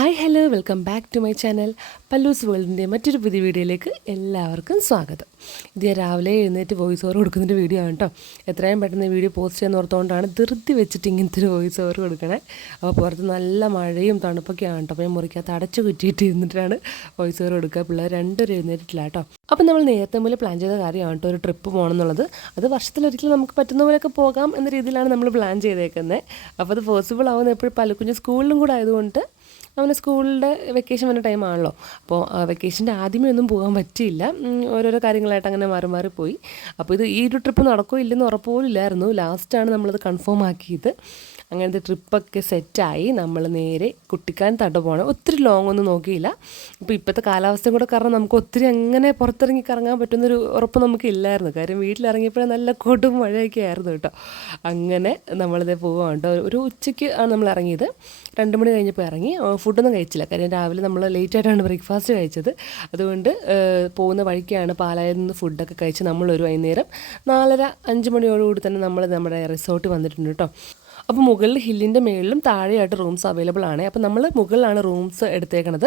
Hi hello welcome back to my channel Pallus വേൾഡിൻ്റെ മറ്റൊരു പുതിയ വീഡിയോയിലേക്ക് എല്ലാവർക്കും സ്വാഗതം. ഇത് ഞാൻ രാവിലെ എഴുന്നേറ്റ് വോയിസ് ഓവർ കൊടുക്കുന്നതിൻ്റെ വീഡിയോ ആണ് കേട്ടോ. എത്രയും പെട്ടെന്ന് വീഡിയോ പോസ്റ്റ് ചെയ്യാൻ ഓർത്തുകൊണ്ടാണ് ധൃതി വെച്ചിട്ട് ഇങ്ങനത്തെ ഒരു വോയിസ് ഓവർ കൊടുക്കണേ. അപ്പോൾ പുറത്ത് നല്ല മഴയും തണുപ്പൊക്കെയാണ് കേട്ടോ. അപ്പോൾ ഞാൻ മുറിക്കകത്ത് അടച്ചു കുറ്റിയിട്ട് ഇരുന്നിട്ടാണ് വോയിസ് ഓവർ കൊടുക്കുക. പിള്ളേർ രണ്ടുപേരും എഴുന്നേറ്റിട്ടില്ല കേട്ടോ. അപ്പോൾ നമ്മൾ നേരത്തെ മുതൽ പ്ലാൻ ചെയ്ത കാര്യമാണ് കേട്ടോ ഒരു ട്രിപ്പ് പോകണം എന്നുള്ളത്. അത് വർഷത്തിലൊരിക്കലും നമുക്ക് പറ്റുന്ന പോലെയൊക്കെ പോകാം എന്ന രീതിയിലാണ് നമ്മൾ പ്ലാൻ ചെയ്തേക്കുന്നത്. അപ്പോൾ അത് പോസിബിൾ ആവുന്ന എപ്പോഴും പലകുഞ്ഞ് സ്കൂളിലും കൂടെ ആയതുകൊണ്ട് അവന് സ്കൂളിൻ്റെ വെക്കേഷൻ വന്ന ടൈമാണല്ലോ. അപ്പോൾ വെക്കേഷൻ്റെ ആദ്യമേ ഒന്നും പോകാൻ പറ്റിയില്ല. ഓരോരോ കാര്യങ്ങളായിട്ട് അങ്ങനെ മാറി പോയി. അപ്പോൾ ഈ ഒരു ട്രിപ്പ് നടക്കുകയോ ഇല്ലെന്ന് ഉറപ്പുപോലില്ലായിരുന്നു. ലാസ്റ്റാണ് നമ്മളത് കൺഫേം ആക്കിയത്. അങ്ങനത്തെ ട്രിപ്പൊക്കെ സെറ്റായി നമ്മൾ നേരെ കുട്ടിക്കാനം തട പോകണം. ഒത്തിരി ലോങ് ഒന്നും നോക്കിയില്ല. ഇപ്പോൾ ഇപ്പോഴത്തെ കാലാവസ്ഥയും കൂടെ കാരണം നമുക്ക് ഒത്തിരി അങ്ങനെ പുറത്തിറങ്ങി കറങ്ങാൻ പറ്റുന്നൊരു ഉറപ്പ് നമുക്കില്ലായിരുന്നു. കാര്യം വീട്ടിലിറങ്ങിയപ്പോഴേ നല്ല കൊടും മഴയൊക്കെ ആയിരുന്നു കേട്ടോ. അങ്ങനെ നമ്മളിതേ പോവാണ് കേട്ടോ. ഒരു ഉച്ചയ്ക്ക് ആണ് നമ്മൾ ഇറങ്ങിയത്. 2 മണി കഴിഞ്ഞപ്പോൾ ഇറങ്ങി. ഫുഡൊന്നും കഴിച്ചില്ല. കാര്യം രാവിലെ നമ്മൾ ലേറ്റായിട്ടാണ് ബ്രേക്ക്ഫാസ്റ്റ് കഴിച്ചത്. അതുകൊണ്ട് പോകുന്ന വഴിക്കാണ് പാലായിൽ നിന്ന് ഫുഡൊക്കെ കഴിച്ച് നമ്മളൊരു വൈകുന്നേരം 4:30-5 മണിയോടുകൂടി തന്നെ നമ്മൾ നമ്മുടെ റിസോർട്ട് വന്നിട്ടുണ്ട് കേട്ടോ. അപ്പോൾ മുകളിൽ ഹില്ലിൻ്റെ മേളിലും താഴെയായിട്ട് റൂംസ് അവൈലബിൾ ആണ്. അപ്പോൾ നമ്മൾ മുകളിലാണ് റൂംസ് എടുത്തേക്കണത്.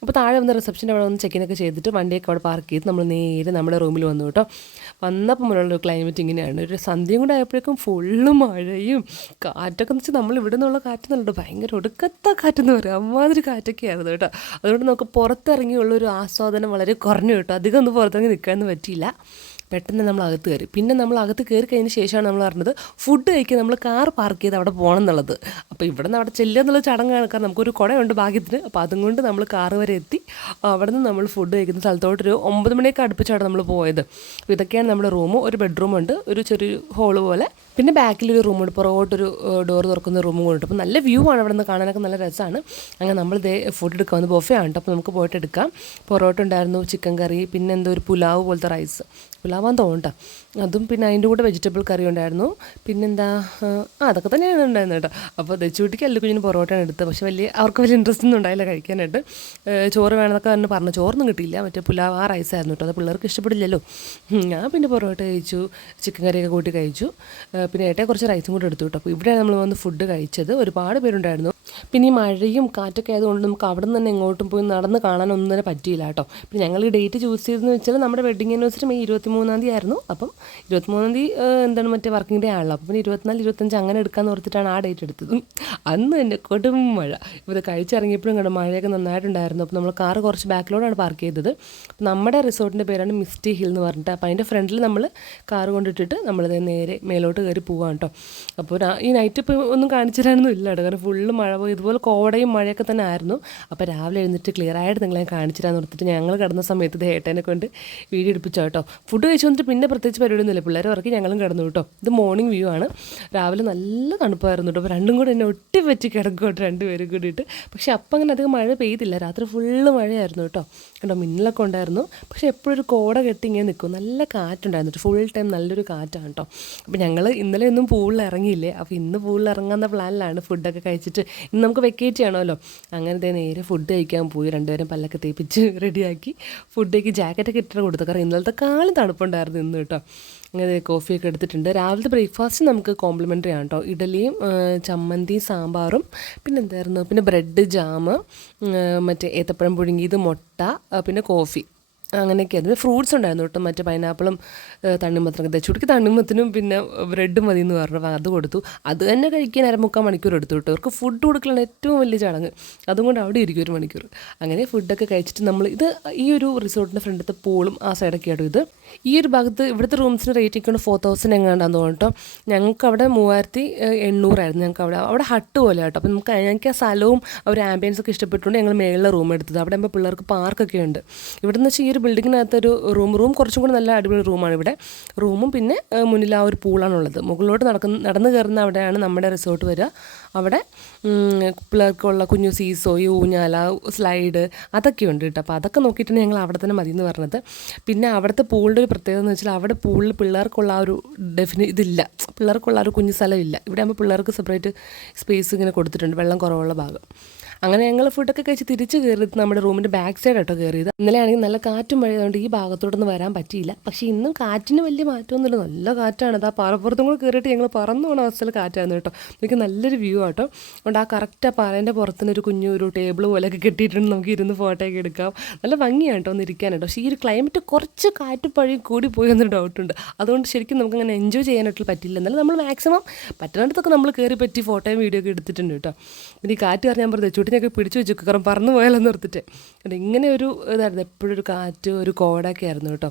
അപ്പോൾ താഴെ വന്ന് റിസപ്ഷൻ്റെ അവിടെ വന്ന് ചെക്കിനൊക്കെ ചെയ്തിട്ട് വണ്ടിയൊക്കെ അവിടെ പാർക്ക് ചെയ്ത് നമ്മൾ നേരെ നമ്മുടെ റൂമിൽ വന്നു കേട്ടോ. വന്നപ്പോൾ മുതലുള്ളൊരു ക്ലൈമറ്റ് ഇങ്ങനെയാണ്. ഒരു സന്ധ്യയും കൂടെ ആയപ്പോഴേക്കും ഫുള്ള് മഴയും കാറ്റൊക്കെ എന്ന് വെച്ചാൽ നമ്മൾ ഇവിടെ നിന്നുള്ള കാറ്റെന്നുള്ളത് ഭയങ്കര ഒടുക്കത്ത കാറ്റെന്ന് പറയും. അമ്മാതിരി കാറ്റൊക്കെ ആയിരുന്നു കേട്ടോ. അതുകൊണ്ട് നമുക്ക് പുറത്തിറങ്ങിയുള്ളൊരു ആസ്വാദനം വളരെ കുറഞ്ഞു കേട്ടോ. അധികം ഒന്ന് പുറത്തിറങ്ങി നിൽക്കാനൊന്നും പറ്റിയില്ല. പെട്ടെന്ന് നമ്മൾ അകത്ത് കയറി. പിന്നെ നമ്മൾ അകത്ത് കയറി കഴിഞ്ഞ ശേഷമാണ് നമ്മൾ പറഞ്ഞത് ഫുഡ് കഴിക്കാൻ നമ്മൾ കാർ പാർക്ക് ചെയ്ത് അവിടെ പോകണം എന്നുള്ളത്. അപ്പോൾ ഇവിടെ നിന്ന് അവിടെ ചെല്ലുക എന്നുള്ള ചടങ്ങാണ്. കാരണം നമുക്കൊരു കുടയുണ്ട് ഭാഗ്യത്തിന്. അപ്പോൾ അതും കൊണ്ട് നമ്മൾ കാറ് വരെ എത്തി. അവിടെ നിന്ന് നമ്മൾ ഫുഡ് കഴിക്കുന്ന സ്ഥലത്തോട്ടൊരു 9 മണിയൊക്കെ അടുപ്പിച്ചാണ് നമ്മൾ പോയത്. അപ്പോൾ ഇതൊക്കെയാണ് നമ്മുടെ റൂം. ഒരു ബെഡ്റൂമുണ്ട്, ഒരു ചെറിയ ഹോള് പോലെ. പിന്നെ ബാക്കിലൊരു റൂമുണ്ട്, പുറകോട്ടൊരു ഡോർ തുറക്കുന്ന റൂമും കൊണ്ടിട്ട്. അപ്പോൾ നല്ല വ്യൂ ആണ് അവിടെ നിന്ന് കാണാനൊക്കെ, നല്ല രസമാണ്. അങ്ങനെ നമ്മൾ ഫുഡ് എടുക്കാൻ വന്ന് ബൊഫേ ആണ് കേട്ടോ. അപ്പോൾ നമുക്ക് പോയിട്ട് എടുക്കാം. പൊറോട്ട ഉണ്ടായിരുന്നു, ചിക്കൻ കറി, പിന്നെ എന്തോ ഒരു പുലാവ് പോലത്തെ റൈസ്, പുലാവാൻ തോന്നട്ടോ അതും. പിന്നെ അതിൻ്റെ കൂടെ വെജിറ്റബിൾ കറി ഉണ്ടായിരുന്നു. പിന്നെന്താ അതൊക്കെ തന്നെയാണ് ഉണ്ടായിരുന്നത് കേട്ടോ. അപ്പോൾ ദച്ചുകുട്ടിക്ക് അല്ല കുഞ്ഞിന് പൊറോട്ടയാണ് എടുത്തത്. പക്ഷേ അവർക്ക് വലിയ ഇൻട്രസ്റ്റ് ഒന്നും ഉണ്ടായില്ല കഴിക്കാനായിട്ട്. ചോറ് വേണമെന്നൊക്കെ തന്നെ പറഞ്ഞു. ചോറൊന്നും കിട്ടിയില്ല, മറ്റേ പുലാവ് ആ റൈസായിരുന്നു കേട്ടോ. അത് പിള്ളേർക്ക് ഇഷ്ടപ്പെടില്ലല്ലോ. ഞാൻ പിന്നെ പൊറോട്ട കഴിച്ചു, ചിക്കൻ കറിയൊക്കെ കൂട്ടി കഴിച്ചു. പിന്നെ ഏട്ടയെ കുറച്ച് റൈസും കൂടെ എടുത്തു കേട്ടോ. അപ്പോൾ ഇവിടെയാണ് നമ്മൾ വന്ന് ഫുഡ് കഴിച്ചത്. ഒരുപാട് പേരുണ്ടായിരുന്നു. പിന്നെ ഈ മഴയും കാറ്റൊക്കെ ആയതുകൊണ്ട് നമുക്ക് അവിടെ നിന്ന് തന്നെ എങ്ങോട്ടും പോയി നടന്ന് കാണാനൊന്നും തന്നെ പറ്റിയില്ല കേട്ടോ. പിന്നെ ഞങ്ങൾ ഈ ഡേറ്റ് ചൂസ് ചെയ്തതെന്ന് വെച്ചാൽ നമ്മുടെ വെഡിങ് ആനിവേഴ്സറി മെയ് 23-ാം തീയതി ആയിരുന്നു. അപ്പം 23-ാം തീയതി എന്താണ് മറ്റേ വർക്കിംഗ് ഡേ ആണല്ലോ. അപ്പം പിന്നെ 24-25 അങ്ങനെ എടുക്കാമെന്ന് ഓർത്തിട്ടാണ് ആ ഡേറ്റ് എടുത്തത്. അന്ന് തന്നെ കൊടും മഴ. ഇത് കഴിച്ചിറങ്ങിയപ്പോഴും കണ്ടോ മഴയൊക്കെ നന്നായിട്ടുണ്ടായിരുന്നു. അപ്പോൾ നമ്മൾ കാറ് കുറച്ച് ബാക്കിലോടാണ് പാർക്ക് ചെയ്തത്. നമ്മുടെ റിസോർട്ടിൻ്റെ പേരാണ് മിസ്റ്റി ഹിൽ എന്ന് പറഞ്ഞിട്ട്. അപ്പോൾ അതിൻ്റെ ഫ്രണ്ടിൽ നമ്മൾ കാറ് കൊണ്ടിട്ടിട്ട് നമ്മളിത് നേരെ മേലോട്ട് കയറി പോവാം കേട്ടോ. അപ്പോൾ ഈ നൈറ്റ് ഇപ്പോൾ ഒന്നും കാണിച്ചു തരാനൊന്നും ഇല്ല കേട്ടോ. കാരണം ഫുള്ള് മഴ പോയി, ഇതുപോലെ കോടയും മഴയൊക്കെ തന്നെ ആയിരുന്നു. അപ്പോൾ രാവിലെ എഴുന്നിട്ട് ക്ലിയർ ആയിട്ട് നിങ്ങളെ കാണിച്ചു തരാൻ നിർത്തിയിട്ട് ഞങ്ങൾ കിടന്ന സമയത്ത് ഏട്ടനെ കൊണ്ട് വീഡിയോ എടുപ്പിച്ചോ കേട്ടോ. ഫുഡ് കഴിച്ചു വന്നിട്ട് പിന്നെ പ്രത്യേകിച്ച് പരിപാടിയൊന്നുമില്ല. പിള്ളേർ ഉറക്കി ഞങ്ങളും കിടന്നു കേട്ടോ. ഇത് മോർണിംഗ് വ്യൂ ആണ്. രാവിലെ നല്ല തണുപ്പായിരുന്നു കേട്ടോ. അപ്പോൾ രണ്ടും കൂടെ എന്നെ ഒട്ടി വെച്ച് കിടക്കും കേട്ടോ, രണ്ടുപേരും കൂടിയിട്ട്. പക്ഷേ അപ്പം അങ്ങനെ അധികം മഴ പെയ്തില്ല. രാത്രി ഫുള്ള് മഴയായിരുന്നു കേട്ടോ. കേട്ടോ മിന്നലൊക്കെ ഉണ്ടായിരുന്നു. പക്ഷേ എപ്പോഴും ഒരു കോട കെട്ടി ഇങ്ങനെ നിൽക്കും. നല്ല കാറ്റുണ്ടായിരുന്നു, ഫുൾ ടൈം നല്ലൊരു കാറ്റാണ് കേട്ടോ. അപ്പോൾ ഞങ്ങൾ ഇന്നലെ ഒന്നും പൂളിൽ ഇറങ്ങിയില്ലേ. അപ്പോൾ ഇന്ന് പൂളിൽ ഇറങ്ങാവുന്ന പ്ലാനിലാണ്. ഫുഡൊക്കെ കഴിച്ചിട്ട് ഇന്ന് നമുക്ക് വെക്കേറ്റ് ചെയ്യണമല്ലോ. അങ്ങനത്തെ നേരെ ഫുഡ് കഴിക്കാൻ പോയി. രണ്ടുപേരും പല്ലൊക്കെ തേപ്പിച്ച് റെഡിയാക്കി ഫുഡേക്ക് ജാക്കറ്റൊക്കെ ഇട്ടിട്ട് കൊടുത്തു. കാരണം ഇന്നലത്തെ കാലം തണുപ്പുണ്ടായിരുന്നു ഇന്ന് കേട്ടോ. അങ്ങനെ കോഫിയൊക്കെ എടുത്തിട്ടുണ്ട്. രാവിലത്തെ ബ്രേക്ക്ഫാസ്റ്റ് നമുക്ക് കോംപ്ലിമെൻ്ററി ആണ് കേട്ടോ. ഇഡലിയും ചമ്മന്തി സാമ്പാറും പിന്നെ എന്തായിരുന്നു, പിന്നെ ബ്രെഡ്, ജാം, മറ്റേ ഏത്തപ്പഴം പുഴുങ്ങിയത്, മുട്ട, പിന്നെ കോഫി, അങ്ങനെയൊക്കെ ആയിരുന്നു. ഫ്രൂട്ട്സ് ഉണ്ടായിരുന്നു കേട്ടോ. മറ്റേ പൈനാപ്പിളും തണ്ണിമത്തനൊക്കെ. ദച്ചുടിക്ക് തണ്ണിമത്തനും പിന്നെ ബ്രെഡും മതി എന്ന് പറഞ്ഞു. അത് കൊടുത്തു. അത് തന്നെ കഴിക്കാൻ 3/4 മണിക്കൂർ എടുത്തു കേട്ടോ. അവർക്ക് ഫുഡ് കൊടുക്കലാണ് ഏറ്റവും വലിയ ചടങ്ങ്. അതുകൊണ്ട് അവിടെ ഇരിക്കും 1 മണിക്കൂർ. അങ്ങനെ ഫുഡൊക്കെ കഴിച്ചിട്ട് നമ്മൾ ഈ ഒരു റിസോർട്ടിൻ്റെ ഫ്രണ്ടത്തെ പൂളും ആ സൈഡൊക്കെ ആട്ടോ. ഈ ഒരു ഭാഗത്ത് ഇവിടുത്തെ റൂംസിന് റേറ്റ് കൊണ്ട് 4000 എങ്ങാണ്ടാന്ന് തോന്നുന്നു കേട്ടോ. ഞങ്ങൾക്ക് അവിടെ 3800 ആയിരുന്നു. ഞങ്ങൾക്ക് അവിടെ ഹട്ട് പോലെ കേട്ടോ. അപ്പോൾ ഞങ്ങൾക്ക് ആ സ്ഥലവും ആ ഒരു ആംബിയൻസ് ഒക്കെ ഇഷ്ടപ്പെട്ടുകൊണ്ട് ഞങ്ങൾ മേളിലെ റൂം എടുത്തത്. അവിടെ ആകുമ്പോൾ പിള്ളേർക്ക് പാർക്കൊക്കെ ഉണ്ട്. ഇവിടെ നിന്ന് വെച്ചാൽ ഈ ഒരു ബിൽഡിങ്ങിനകത്തൊരു റൂം കുറച്ചും കൂടി നല്ല അടിപൊളി റൂമാണ് ഇവിടെ. റൂമും പിന്നെ മുന്നിൽ ആ ഒരു പൂളാണുള്ളത്. മുകളിലോട്ട് നടന്ന് കയറുന്ന അവിടെയാണ് നമ്മുടെ റിസോർട്ട് വരിക. അവിടെ പിള്ളേർക്കുള്ള കുഞ്ഞു സീസോ, ഊഞ്ഞാല, സ്ലൈഡ് അതൊക്കെ ഉണ്ട് കേട്ടോ. അപ്പോൾ അതൊക്കെ നോക്കിയിട്ടാണ് ഞങ്ങൾ അവിടെ തന്നെ മതി എന്ന് പറഞ്ഞത്. പിന്നെ അവിടുത്തെ പൂളിൻ്റെ ഒരു പ്രത്യേകത എന്ന് വെച്ചാൽ അവിടെ പൂളിൽ പിള്ളേർക്കുള്ള ആ ഒരു ഇതില്ല. പിള്ളേർക്കുള്ള ഒരു കുഞ്ഞു സ്ഥലമില്ല. ഇവിടെ ആകുമ്പോൾ പിള്ളേർക്ക് സെപ്പറേറ്റ് സ്പേസ് ഇങ്ങനെ കൊടുത്തിട്ടുണ്ട്, വെള്ളം കുറവുള്ള ഭാഗം. അങ്ങനെ ഞങ്ങൾ ഫുഡൊക്കെ കഴിച്ച് തിരിച്ച് കയറിയത് നമ്മുടെ റൂമിൻ്റെ ബാക്ക് സൈഡാട്ടോ കയറിയത്. ഇന്നലെ ആണെങ്കിൽ നല്ല കാറ്റും മഴയതുകൊണ്ട് ഈ ഭാഗത്തോട്ടൊന്നും വരാൻ പറ്റിയില്ല. പക്ഷേ ഇന്നും കാറ്റിന് വലിയ മാറ്റമൊന്നുമില്ല, നല്ല കാറ്റാണ്. അത് ആ പാറപ്പുറത്തും കൂടെ കയറിയിട്ട് ഞങ്ങൾ പറന്നു പോകണ അവസ്ഥയിൽ കാറ്റായിരുന്നു കേട്ടോ. എനിക്ക് നല്ലൊരു വ്യൂ ആട്ടോ. അതുകൊണ്ട് ആ കറക്റ്റ് ആ പാറേൻ്റെ പുറത്തുനിന്നൊരു കുഞ്ഞൊരു ടേബിൾ പോലെയൊക്കെ കെട്ടിയിട്ടുണ്ട്, നമുക്ക് ഇരുന്ന് ഫോട്ടോ ഒക്കെ എടുക്കാം. നല്ല ഭംഗിയാണ് കേട്ടോ ഒന്ന് ഇരിക്കാനായിട്ടോ. പക്ഷേ ഈ ഒരു ക്ലൈമറ്റ് കുറച്ച് കാറ്റ് പഴയും കൂടി പോയി എന്നൊരു ഡൗട്ടുണ്ട്. അതുകൊണ്ട് ശരിക്കും നമുക്കങ്ങനെ എൻജോയ് ചെയ്യാനായിട്ട് പറ്റില്ല. എന്നാലും നമ്മൾ മാക്സിമം പറ്റുന്നിടത്തൊക്കെ നമ്മൾ കയറി പറ്റി ഫോട്ടോയും വീഡിയോ ഒക്കെ എടുത്തിട്ടുണ്ട് കേട്ടോ. പിന്നെ ഈ കാറ്റ് പറഞ്ഞാൽ ഞാൻ പറഞ്ഞു ചുട്ടിനൊക്കെ പിടിച്ചു വെച്ചു, കാരണം പറന്നു പോയാലെന്ന് ഓർത്തിട്ട്. ഇങ്ങനെ ഒരു ഇതായിരുന്നു, എപ്പോഴും ഒരു കാറ്റ് ഒരു കോടൊക്കെ ആയിരുന്നു കേട്ടോ.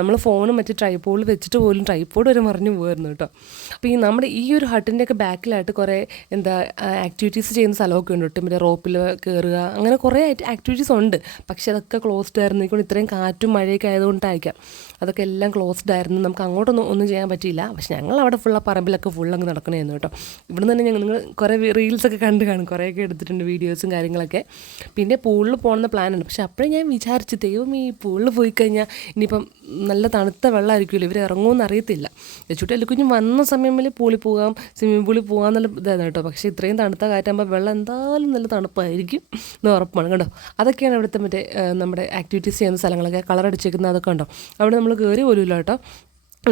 നമ്മൾ ഫോണും മറ്റേ ട്രൈപോഡിൽ വെച്ചിട്ട് പോലും ട്രൈപോഡ് വരെ മറിഞ്ഞു പോയിരുന്നു കേട്ടോ. അപ്പോൾ ഈ നമ്മുടെ ഈ ഒരു ഹട്ടിൻ്റെയൊക്കെ ബാക്കിലായിട്ട് കുറേ ആക്ടിവിറ്റീസ് ചെയ്യുന്ന സ്ഥലമൊക്കെ ഉണ്ട് കേട്ടോ. പിന്നെ റോപ്പിൽ കയറുക, അങ്ങനെ കുറേ ആക്ടിവിറ്റീസ് ഉണ്ട്. പക്ഷെ അതൊക്കെ ക്ലോസ്ഡ് ആയിരുന്നു. എനിക്കൊണ്ട് ഇത്രയും കാറ്റും മഴയൊക്കെ ആയതുകൊണ്ടായിരിക്കാം അതൊക്കെ എല്ലാം ക്ലോസ്ഡ് ആയിരുന്നു. നമുക്ക് അങ്ങോട്ടൊന്നും ഒന്നും ചെയ്യാൻ പറ്റിയില്ല. പക്ഷെ ഞങ്ങൾ അവിടെ ഫുൾ ആ പറമ്പിലൊക്കെ ഫുൾ അങ്ങ് നടക്കണമായിരുന്നു കേട്ടോ. ഇവിടെ നിന്ന് തന്നെ നിങ്ങൾ കുറേ റീൽസൊക്കെ കണ്ട് കാണും, കുറേയൊക്കെ എടുത്തിട്ടുണ്ട് വീഡിയോസും കാര്യങ്ങളൊക്കെ. പിന്നെ പൂളിൽ പോകണമെന്ന പ്ലാനുണ്ട്. പക്ഷെ അപ്പോഴേ ഞാൻ വിചാരിച്ചു, ദൈവം ഈ പൂളിൽ പോയി കഴിഞ്ഞാൽ ഇനിയിപ്പം നല്ല തണുത്ത വെള്ളമായിരിക്കുമല്ലോ, ഇവർ ഇറങ്ങുമെന്ന് അറിയത്തില്ല. ചുട്ടി എല്ലുകുഞ്ഞും വന്ന സമയങ്ങളിൽ പൂളിൽ പോകാം, സ്വിമ്മിംഗ് പൂളിൽ പോകാൻ നല്ല ഇതായിരുന്നു കേട്ടോ. പക്ഷേ ഇത്രയും തണുത്ത കാറ്റാകുമ്പോൾ വെള്ളം എന്തായാലും നല്ല തണുപ്പായിരിക്കും എന്ന് ഉറപ്പാണ് കേട്ടോ. അതൊക്കെയാണ് ഇവിടുത്തെ മറ്റേ നമ്മുടെ ആക്ടിവിറ്റീസ് ചെയ്യുന്ന സ്ഥലങ്ങളൊക്കെ, കളർ അടിച്ചേക്കുന്ന അതൊക്കെ ഉണ്ടോ. അവിടെ നമ്മൾ കയറി പോലുമില്ല കേട്ടോ.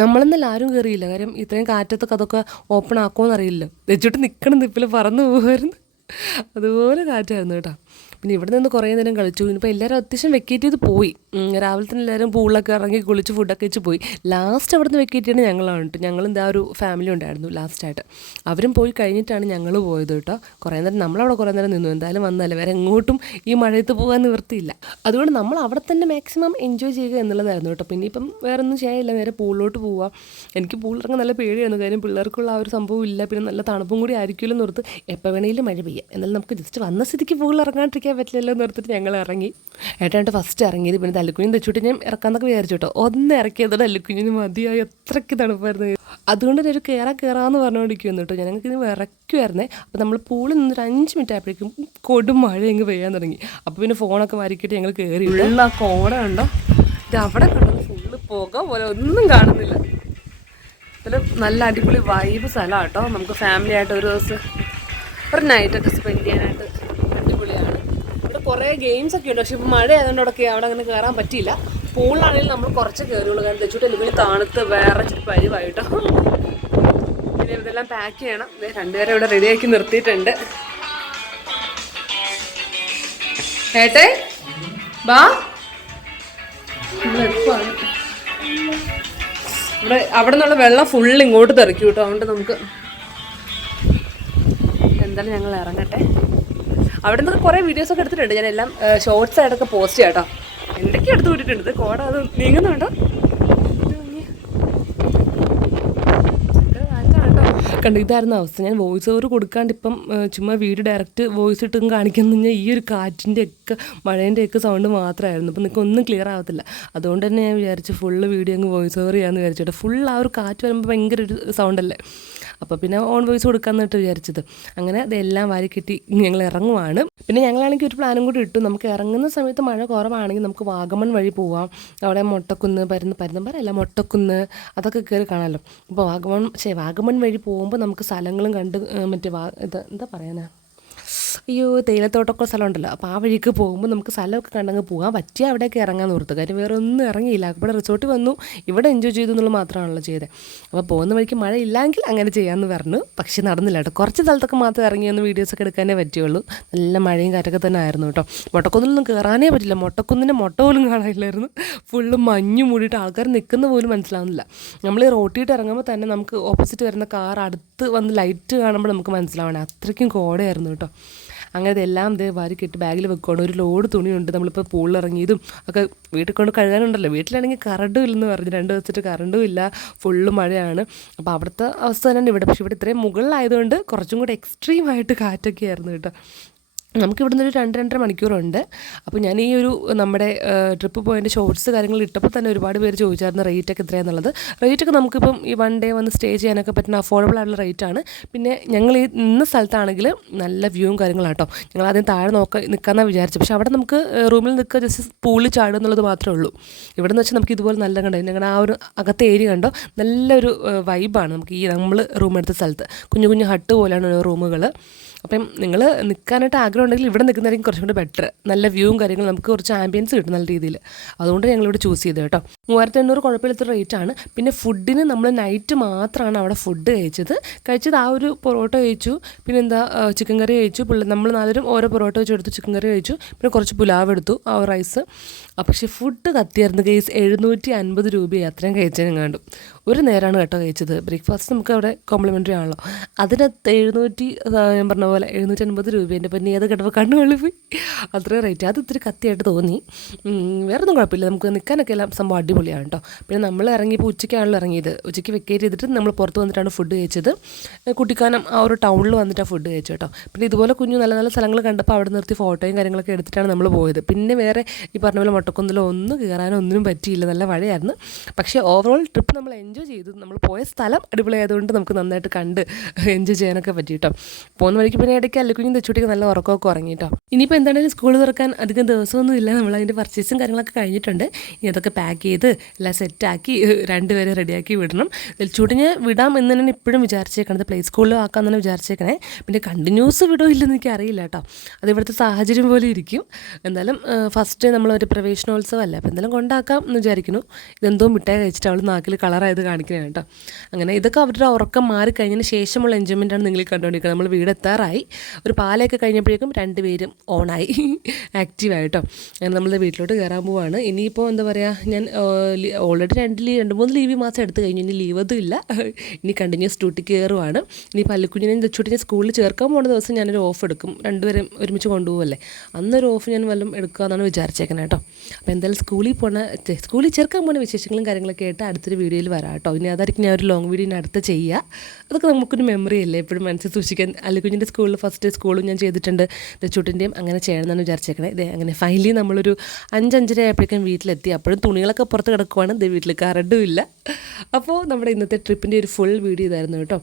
നമ്മളെന്നല്ല ആരും കയറിയില്ല, കാര്യം ഇത്രയും കാറ്റത്തൊക്കെ അതൊക്കെ ഓപ്പൺ ആക്കുമോയെന്ന് അറിയില്ല. വെച്ചിട്ട് നിൽക്കണം, നിപ്പിൽ പറന്നു പോകുമായിരുന്നു, അതുപോലെ കാറ്റായിരുന്നു കേട്ടോ. പിന്നെ ഇവിടെ നിന്ന് കുറേ നേരം കളിച്ചു. ഇനിയിപ്പോൾ എല്ലാവരും അത്യാവശ്യം വെക്കേറ്റ് ചെയ്ത് പോയി. രാവിലെ തന്നെ എല്ലാവരും പൂളിലൊക്കെ ഇറങ്ങി കുളിച്ച് ഫുഡൊക്കെ വെച്ച് പോയി. ലാസ്റ്റ് അവിടെ നിന്ന് വെക്കേറ്റ് ചെയ്യണത് ഞങ്ങളാണ് കേട്ടോ. ഞങ്ങളെന്താ ഒരു ഫാമിലി ഉണ്ടായിരുന്നു ലാസ്റ്റായിട്ട്. അവരും പോയി കഴിഞ്ഞിട്ടാണ് ഞങ്ങൾ പോയത് കേട്ടോ. കുറേ നേരം നമ്മളവിടെ കുറേ നേരം നിന്നു. എന്തായാലും വന്നല്ലേ, വേറെ എങ്ങോട്ടും ഈ മഴയത്ത് പോകാൻ നിവൃത്തിയില്ല. അതുകൊണ്ട് നമ്മൾ അവിടെ തന്നെ മാക്സിമം എൻജോയ് ചെയ്യുക എന്നുള്ളതായിരുന്നു കേട്ടോ. പിന്നെ ഇപ്പം വേറെ ഒന്നും ചെയ്യാനില്ല, നേരെ പൂളിലോട്ട് പോവുക. എനിക്ക് പൂളിറങ്ങാൻ നല്ല പേടിയായിരുന്നു, കാര്യം പിള്ളേർക്കുള്ള ആ ഒരു സംഭവം ഇല്ല. പിന്നെ നല്ല തണുപ്പും കൂടി ആയിരിക്കുമല്ലോ എന്ന് ഓർത്ത് എപ്പോൾ വേണമെങ്കിലും മഴ പെയ്യാം, എന്നാലും നമുക്ക് ജസ്റ്റ് വന്ന സ്ഥിതിക്ക് പൂളിലിറങ്ങാണ്ടിരിക്കാൻ പറ്റില്ലല്ലോ എന്ന് ഓർത്തിട്ട് ഞങ്ങൾ ഇറങ്ങി. ഏട്ടാണ്ട് ഫസ്റ്റ് ഇറങ്ങിയത്. പിന്നെ അല്ലുക്കുഞ്ഞിന് തെച്ചിട്ട് ഞാൻ ഇറക്കാന്നൊക്കെ വിചാരിച്ചു കേട്ടോ. ഒന്ന് ഇറക്കിയതോടെ അല്ലുക്കുഞ്ഞിന് മതിയായി, അത്രയ്ക്ക് തണുപ്പായിരുന്നു. അതുകൊണ്ട് തന്നെ ഒരു കയറാമെന്ന് പറഞ്ഞുകൊണ്ടിരിക്കുന്നു കേട്ടോ. ഞങ്ങൾക്ക് ഇത് വിറയ്ക്കുമായിരുന്നേ. അപ്പോൾ നമ്മൾ പൂളിൽ നിന്നൊരു 5 മിനിറ്റ് ആയപ്പോഴേക്കും കൊടും മഴ ഇങ്ങ് പെയ്യാൻ തുടങ്ങി. അപ്പോൾ പിന്നെ ഫോണൊക്കെ മാറിക്കിട്ട് ഞങ്ങൾ കയറി. ആ കോട ഉണ്ടോ, ഇത് അവിടെ കണ്ടത് ഫുള്ള് പുക പോലെ, ഒന്നും കാണുന്നില്ല. ഇതിൽ നല്ല അടിപൊളി വൈബ് സ്ഥലമാണ് കേട്ടോ. നമുക്ക് ഫാമിലി ആയിട്ട് ഒരു ദിവസം ഒരു നൈറ്റൊക്കെ സ്പെൻഡ് ചെയ്യാനായിട്ട് അടിപൊളിയാണ്. ഇവിടെ കുറേ ഗെയിംസ് ഒക്കെ ഉണ്ട്. പക്ഷെ ഇപ്പോൾ മഴ ആയതുകൊണ്ട് അവിടെ അങ്ങനെ കയറാൻ പറ്റിയില്ല. പൂളിലാണെങ്കിൽ നമ്മൾ കുറച്ച് കയറിയുള്ളൂ, കാരണം തെച്ചിട്ട് അല്ലെങ്കിൽ തണുത്ത് വേറെ ഇച്ചിരി പരിവായിട്ടോ. പിന്നെ ഇതെല്ലാം പാക്ക് ചെയ്യണം. രണ്ടുപേരെ ഇവിടെ റെഡിയാക്കി നിർത്തിയിട്ടുണ്ട്. ഏട്ടേ ബാ, എളുപ്പമാണ്. ഇവിടെ അവിടെ നിന്നുള്ള വെള്ളം ഫുള്ള് ഇങ്ങോട്ട് തെറിക്കും കേട്ടോ. അതുകൊണ്ട് നമുക്ക് എന്തായാലും ഞങ്ങൾ ഇറങ്ങട്ടെ. അവിടെ നിന്ന് കുറേ വീഡിയോസൊക്കെ എടുത്തിട്ടുണ്ട്. ഞാൻ എല്ലാം ഷോർട്സ് ആയിട്ടൊക്കെ പോസ്റ്റ് ചെയ്യാം കേട്ടോ. എന്തൊക്കെ എടുത്ത് വിട്ടിട്ടുണ്ട്. കോട അത് നീങ്ങുന്നുണ്ടോ കണ്ടു. ഇതായിരുന്നു അവസ്ഥ. ഞാൻ വോയിസ് ഓവർ കൊടുക്കാണ്ട് ഇപ്പം ചുമ്മാ വീഡിയോ ഡയറക്റ്റ് വോയിസ് ഇട്ടും കാണിക്കുന്നു കഴിഞ്ഞാൽ ഈ ഒരു കാറ്റിൻ്റെ ഒക്കെ മഴേൻ്റെ ഒക്കെ സൗണ്ട് മാത്രമായിരുന്നു. അപ്പം നിങ്ങൾക്ക് ഒന്നും ക്ലിയർ ആവത്തില്ല. അതുകൊണ്ട് തന്നെ ഞാൻ വിചാരിച്ചു ഫുള്ള് വീഡിയോ അങ്ങ് വോയിസ് ഓവർ ചെയ്യാമെന്ന് വിചാരിച്ചിട്ട്. ഫുൾ ആ ഒരു കാറ്റ് വരുമ്പോൾ ഭയങ്കര ഒരു സൗണ്ടല്ലേ, അപ്പോൾ പിന്നെ ഓൺ വോയിസ് കൊടുക്കാമെന്നിട്ട് വിചാരിച്ചത്. അങ്ങനെ അതെല്ലാം വാരി കെട്ടി ഞങ്ങൾ ഇറങ്ങുവാണ്. പിന്നെ ഞങ്ങളാണെങ്കിൽ ഒരു പ്ലാനും കൂടി ഇട്ടു. നമുക്ക് ഇറങ്ങുന്ന സമയത്ത് മഴ കുറവാണെങ്കിൽ നമുക്ക് വാഗമൺ വഴി പോവാം. അവിടെ മൊട്ടക്കുന്ന് പരുന്നമ്പരല്ല മൊട്ടക്കുന്ന് അതൊക്കെ കയറി കാണാമല്ലോ. അപ്പോൾ വാഗമൺ വഴി പോകുമ്പോൾ നമുക്ക് സ്ഥലങ്ങളും കണ്ട് മറ്റേ എന്താ പറയാനാ, അയ്യോ തേയിലത്തോട്ടമൊക്കെ സ്ഥലം ഉണ്ടല്ലോ. അപ്പോൾ ആ വഴിക്ക് പോകുമ്പോൾ നമുക്ക് സ്ഥലമൊക്കെ കണ്ടങ്ങ് പോകാൻ പറ്റിയ അവിടെയൊക്കെ ഇറങ്ങാൻ ഓർത്തു. കാര്യം വേറെ ഒന്നും ഇറങ്ങിയില്ല. അവിടെ റിസോർട്ട് വന്നു, ഇവിടെ എൻജോയ് ചെയ്തു എന്നുള്ളത് മാത്രമാണല്ലോ ചെയ്തത്. അപ്പോൾ പോകുന്ന വഴിക്ക് മഴ ഇല്ലെങ്കിൽ അങ്ങനെ ചെയ്യാമെന്ന് പറഞ്ഞു. പക്ഷേ നടന്നില്ല കേട്ടോ. കുറച്ച് സ്ഥലത്തൊക്കെ മാത്രം ഇറങ്ങിയൊന്ന് വീഡിയോസൊക്കെ എടുക്കാനേ പറ്റുള്ളൂ. നല്ല മഴയും കാറ്റൊക്കെ തന്നെ ആയിരുന്നു കേട്ടോ. മൊട്ടക്കുന്നിലൊന്നും കയറാനേ പറ്റില്ല. മൊട്ടക്കുന്നിൻ്റെ മൊട്ട പോലും കാണാനില്ലായിരുന്നു. ഫുള്ള് മഞ്ഞ് മൂടിയിട്ട് ആൾക്കാർ നിൽക്കുന്ന പോലും മനസ്സിലാവുന്നില്ല. നമ്മൾ ഈ റോട്ടിയിട്ട് ഇറങ്ങുമ്പോൾ തന്നെ നമുക്ക് ഓപ്പോസിറ്റ് വരുന്ന കാർ അടുത്ത് വന്ന് ലൈറ്റ് കാണുമ്പോൾ നമുക്ക് മനസ്സിലാവണേ, അത്രയ്ക്കും കോടയായിരുന്നു കേട്ടോ. അങ്ങനെ എല്ലാം വാരി കെട്ടി ബാഗിൽ വെക്കുകയാണ്. ഒരു ലോഡ് തുണിയുണ്ട്. നമ്മളിപ്പോൾ പൂളിൽ ഇറങ്ങിയതും ഒക്കെ വീട്ടിൽ കൊണ്ട് കഴുകാനുണ്ടല്ലോ. വീട്ടിലാണെങ്കിൽ കറണ്ടും ഇല്ലെന്ന് പറഞ്ഞു. 2 ദിവസമായിട്ട് കറണ്ടും ഇല്ല, ഫുള്ള് മഴയാണ്. അപ്പോൾ അവിടുത്തെ അവസ്ഥ തന്നെയാണ് ഇവിടെ. പക്ഷേ ഇവിടെ ഇത്രയും മുകളിലായതുകൊണ്ട് കുറച്ചും കൂടി എക്സ്ട്രീമായിട്ട് കാറ്റൊക്കെ ആയിരുന്നു കേട്ടോ. നമുക്കിവിടെ നിന്നൊരു 2-2.5 മണിക്കൂറുണ്ട്. അപ്പോൾ ഞാൻ ഈ ഒരു നമ്മുടെ ട്രിപ്പ് പോയതിൻ്റെ ഷോർട്സ് കാര്യങ്ങൾ ഇട്ടപ്പോൾ തന്നെ ഒരുപാട് പേര് ചോദിച്ചായിരുന്നു റേറ്റൊക്കെ എത്രയാണെന്നുള്ളത്. റേറ്റൊക്കെ നമുക്കിപ്പം ഈ 1 ഡേ വന്ന് സ്റ്റേ ചെയ്യാനൊക്കെ പറ്റുന്ന അഫോർഡബിൾ ആയിട്ടുള്ള റേറ്റാണ്. പിന്നെ ഞങ്ങൾ ഈ നിന്ന സ്ഥലത്താണെങ്കിൽ നല്ല വ്യൂവും കാര്യങ്ങളാണ് കേട്ടോ. ഞങ്ങൾ ആദ്യം താഴെ നിൽക്കാമെന്നാണ് വിചാരിച്ചത്. പക്ഷേ അവിടെ നമുക്ക് റൂമിൽ നിൽക്കുക ജസ്റ്റ് പൂളിൽ ചാടുക എന്നുള്ളത് മാത്രമേ ഉള്ളൂ. ഇവിടെ നിന്ന് വെച്ചാൽ നമുക്ക് ഇതുപോലെ നല്ല കണ്ടോ, ഞങ്ങളുടെ ആ ഒരു അകത്തെ ഏരിയ കണ്ടോ, നല്ലൊരു വൈബാണ് നമുക്ക് ഈ നമ്മൾ റൂം എടുത്ത സ്ഥലത്ത്. കുഞ്ഞു കുഞ്ഞു ഹട്ട് പോലെയാണ് ഓരോ റൂമുകൾ. അപ്പം നിങ്ങൾ നിൽക്കാനായിട്ട് ആഗ്രഹം ഉണ്ടെങ്കിൽ ഇവിടെ നിൽക്കുന്നതായിരിക്കും കുറച്ചും കൂടി ബെറ്റർ. നല്ല വ്യൂവും കാര്യങ്ങളും നമുക്ക് കുറച്ച് ആംബിയൻസ് കിട്ടും നല്ല രീതിയിൽ. അതുകൊണ്ട് ഞങ്ങളിവിടെ ചൂസ് ചെയ്തത് കേട്ടോ. 3800 കുഴപ്പമില്ലാത്ത റേറ്റാണ്. പിന്നെ ഫുഡിന് നമ്മൾ നൈറ്റ് മാത്രമാണ് അവിടെ ഫുഡ് കഴിച്ചത് ആ ഒരു പൊറോട്ട കഴിച്ചു, പിന്നെ എന്താ ചിക്കൻ കറി കഴിച്ചു. നമ്മൾ നാലരും ഓരോ പൊറോട്ട വെച്ച് എടുത്തു, ചിക്കൻ കറി കഴിച്ചു, പിന്നെ കുറച്ച് പുലാവ് എടുത്തു, ആ റൈസ്. പക്ഷേ ഫുഡ് കത്തിയായിരുന്നു ഗൈസ്. 750 രൂപയായി അത്രയും കഴിച്ചതിനും കണ്ടു. ഒരു നേരമാണ് കേട്ടോ കഴിച്ചത്. ബ്രേക്ക്ഫാസ്റ്റ് നമുക്ക് അവിടെ കോംപ്ലിമെൻ്ററി ആണല്ലോ. അതിനകത്ത് ഞാൻ പറഞ്ഞ പോലെ 750 രൂപേൻ്റെ പിന്നെ ഏത് കിടപ്പോൾ കണ്ണുകൊള്ളി പോയി. അത്രയും റേറ്റ്. അത് ഇത്തിരി കത്തിയായിട്ട് തോന്നി. വേറൊന്നും കുഴപ്പമില്ല, നമുക്ക് നിൽക്കാനൊക്കെ എല്ലാം സംഭവം അടിപൊളിയാണ് കേട്ടോ. പിന്നെ നമ്മൾ ഇറങ്ങിയപ്പോൾ ഉച്ചയ്ക്കാണല്ലോ ഇറങ്ങിയത്. ഉച്ചയ്ക്ക് വെക്കേറ്റ് ചെയ്തിട്ട് നമ്മൾ പുറത്ത് വന്നിട്ടാണ് ഫുഡ് കഴിച്ചത്. കുട്ടിക്കാനം ആ ഒരു ടൗണിൽ വന്നിട്ടാണ് ഫുഡ് കഴിച്ചത് കേട്ടോ. പിന്നെ ഇതുപോലെ കുഞ്ഞു നല്ല നല്ല സ്ഥലങ്ങൾ കണ്ടപ്പോൾ അവിടെ നിർത്തി ഫോട്ടോയും കാര്യങ്ങളൊക്കെ എടുത്തിട്ടാണ് നമ്മൾ പോയത്. പിന്നെ വേറെ ഈ പറഞ്ഞ പോലെ മൊട്ടക്കുന്നിലോ ഒന്നും കയറാനോ ഒന്നിനും പറ്റിയില്ല, നല്ല മഴയായിരുന്നു. പക്ഷേ ഓവറോൾ ട്രിപ്പ് നമ്മൾ എൻജോയ് ചെയ്തു. നമ്മൾ പോയ സ്ഥലം അടിപൊളിയായതുകൊണ്ട് നമുക്ക് നന്നായിട്ട് കണ്ട് എൻജോയ് ചെയ്യാനൊക്കെ പറ്റി കേട്ടോ. പോകുന്ന വഴിക്ക് പിന്നെ ഇടയ്ക്ക് അല്ലുകുഞ്ഞും തെച്ചുട്ടിക്ക് നല്ല ഉറക്കമൊക്കെ ഉറങ്ങി കേട്ടോ. ഇനിയിപ്പോൾ എന്താണെങ്കിലും സ്കൂൾ തുറക്കാൻ അധികം ദിവസമൊന്നും ഇല്ല. നമ്മളതിൻ്റെ പർച്ചേസും കാര്യങ്ങളൊക്കെ കഴിഞ്ഞിട്ടുണ്ട്. ഇനി അതൊക്കെ പാക്ക് ചെയ്ത് എല്ലാം സെറ്റാക്കി രണ്ടുപേരെ റെഡിയാക്കി വിടണം. തെച്ചുട്ടിനെ വിടാം എന്ന് തന്നെ ഇപ്പോഴും വിചാരിച്ചേക്കണത്, പ്ലേ സ്കൂളിൽ ആക്കാൻ തന്നെ വിചാരിച്ചേക്കണേ. പിന്നെ കണ്ടിന്യൂസ് വിടോ ഇല്ലെന്ന് എനിക്ക് അറിയില്ല കേട്ടോ. അത് ഇവിടുത്തെ സാഹചര്യം പോലെ ഇരിക്കും. എന്തായാലും ഫസ്റ്റ് നമ്മളൊരു പ്രവേശനോത്സവം അല്ലേ, അപ്പോൾ എന്തായാലും കൊണ്ടാക്കാം എന്ന് വിചാരിക്കുന്നു. ഇതെന്തോ മിഠായി കഴിച്ചിട്ട് അവൾ നാക്കിൽ കളറായത് കാണിക്കുന്നത് കേട്ടോ. അങ്ങനെ ഇതൊക്കെ അവരുടെ ഉറക്കം മാറിക്കഴിഞ്ഞതിന് ശേഷമുള്ള എൻജോയ്മെൻറ്റാണ് നിങ്ങൾ കണ്ടുകൊണ്ടിരിക്കുന്നത്. നമ്മൾ വീടെത്താറായി. ഒരു പാലയൊക്കെ കഴിഞ്ഞപ്പോഴേക്കും രണ്ടുപേരും ഓണായി, ആക്റ്റീവായിട്ടോ. അങ്ങനെ നമ്മൾ വീട്ടിലോട്ട് കയറാൻ പോവാണ്. ഇനിയിപ്പോൾ എന്താ പറയുക, ഞാൻ ഓൾറെഡി 2-3 ലീവ് മാസം എടുത്തു കഴിഞ്ഞു. ഇനി ലീവ് അതും ഇല്ല. ഇനി കണ്ടിന്യൂസ് ഡ്യൂട്ടിക്ക് കയറുവാണ്. ഇനി പല്ലുക്കുഞ്ഞിനെ തെച്ചുട്ടിനെ സ്കൂളിൽ ചേർക്കാൻ പോകുന്ന ദിവസം ഞാനൊരു ഓഫ് എടുക്കും. രണ്ടുപേരും ഒരുമിച്ച് കൊണ്ടുപോകല്ലേ, അന്നൊരു ഓഫ് ഞാൻ വല്ലതും എടുക്കാമെന്നാണ് വിചാരിച്ചേക്കുന്നത് കേട്ടോ. അപ്പോൾ എന്തായാലും സ്കൂളിൽ ചേർക്കാൻ പോകുന്ന വിശേഷങ്ങളും കാര്യങ്ങളൊക്കെ ആയിട്ട് അടുത്തൊരു വീഡിയോയിൽ വരാം കേട്ടോ. ഇനി അതായിരിക്കും ഞാൻ ഒരു ലോങ് വീഡിയോ അടുത്ത് ചെയ്യുക. അതൊക്കെ നമുക്കൊരു മെമ്മറി അല്ലേ, എപ്പോഴും മനസ്സിൽ സൂക്ഷിക്കാൻ. അല്ലുകുഞ്ഞിൻ്റെ സ്കൂളിൽ ഫസ്റ്റ് സ്കൂളും ഞാൻ ചെയ്തിട്ടുണ്ട്, തെച്ചുട്ടിൻ്റെയും അങ്ങനെ ചെയ്യണമെന്നാണ് വിചാരിച്ചേക്കണേ. ഇതേ അങ്ങനെ ഫൈനലി നമ്മളൊരു 5-5:30 ആയപ്പോഴേക്കും വീട്ടിലെത്തി. അപ്പോഴും തുണികളൊക്കെ പുറത്ത് കിടക്കുവാണ്. ഇത് വീട്ടിൽ കറണ്ടും ഇല്ല. അപ്പോൾ നമ്മുടെ ഇന്നത്തെ ട്രിപ്പിൻ്റെ ഒരു ഫുൾ വീഡിയോ ഇതായിരുന്നു കേട്ടോ.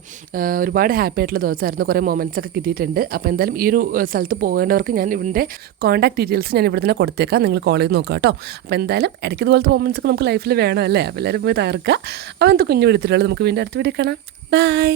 ഒരുപാട് ഹാപ്പി ആയിട്ടുള്ള ദിവസമായിരുന്നു. കുറേ മൊമെൻറ്റ്സ് ഒക്കെ കിട്ടിയിട്ടുണ്ട്. അപ്പോൾ എന്തായാലും ഈ ഒരു സ്ഥലത്ത് പോകേണ്ടവർക്ക് ഞാൻ ഇതിൻ്റെ കോൺടാക്ട് ഡീറ്റെയിൽസ് ഞാൻ ഇവിടെ തന്നെ കൊടുത്തേക്കാം, നിങ്ങൾ കോൾ ചെയ്ത് നോക്കുക കേട്ടോ. അപ്പോൾ എന്തായാലും ഇടയ്ക്ക് ഇതുപോലത്തെ മൊമെൻറ്റ്സ് ഒക്കെ നമുക്ക് ലൈഫിൽ വേണം അല്ലേ. അപ്പോൾ എല്ലാവരും പോയി തകർക്കുക. അപ്പോൾ എന്ത് കുഞ്ഞു എടുത്തിട്ടുള്ളത്. നമുക്ക് വീണ്ടും അടുത്ത വീഡിയോ കാണാം. ബൈ.